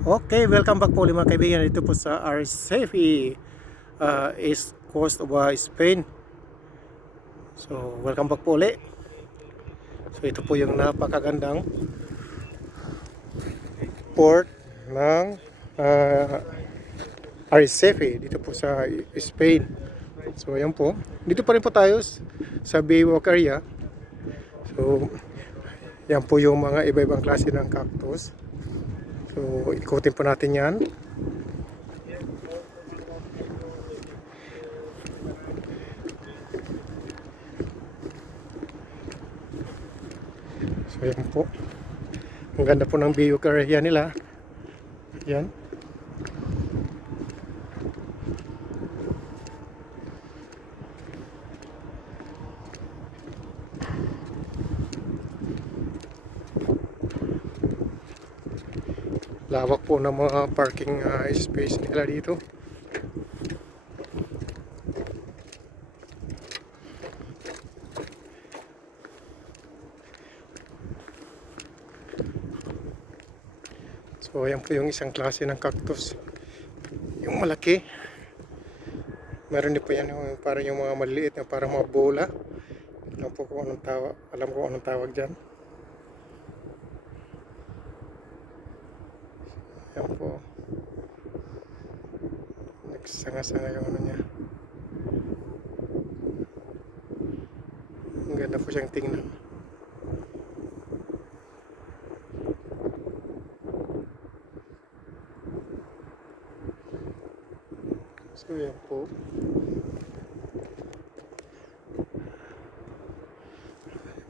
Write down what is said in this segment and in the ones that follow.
Okay, welcome back po ulit mga kaibigan. Ito po sa RCFE East Coast of Spain. So, welcome back po ulit. So, ito po yung napakagandang port ng RCFE dito po sa Spain. So, ayan po. Dito pa rin po tayo sa Baywalk area. So, yan po yung mga iba-ibang klase ng cactus. So, ikutin po natin yan. So, yan po. Ang ganda po ng view area nila. Yan. Lawak po ng mga parking space nila dito. So ayan po yung isang klase ng cactus. Yung malaki. Meron din po yan yung parang yung mga maliit na parang mga bola. Alam po kung anong tawag, alam ko anong tawag dyan. Ayan po. Nagsanga-sanga yung ano niya. Ang ganda po siyang tingnan. So yan po.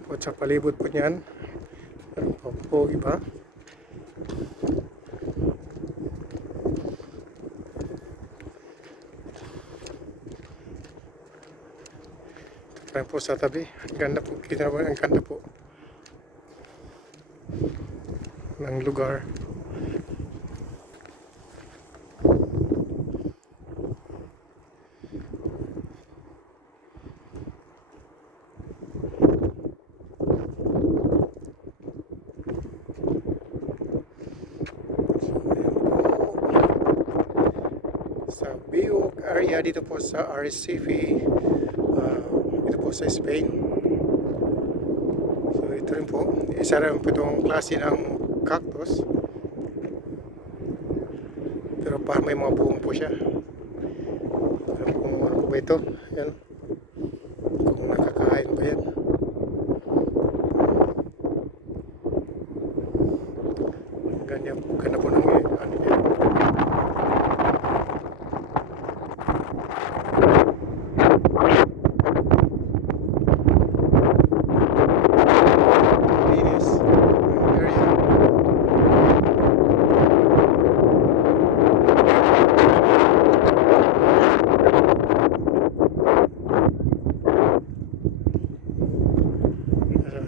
At sa palibot po niyan, meron pa po iba. Ito po sa tabi. Ang ganda po. Kita mo, ang ganda po ng lugar. Sa Baywalk area dito po sa Arrecife, dito po sa Spain. So ito rin po, isa rin po itong klase ng cactus, pero parang may mga buong po siya. Pero kung ano po ba ito, yan, kung nakakain ba yan. Ganyan, ganda po ng ano yan.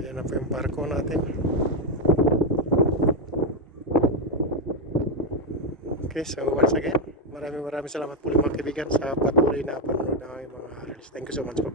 Yan na po yung barko natin. Okay, so once again, maraming salamat po mga kaibigan sa patuloy na panonood ng mga reels. Thank you so much po.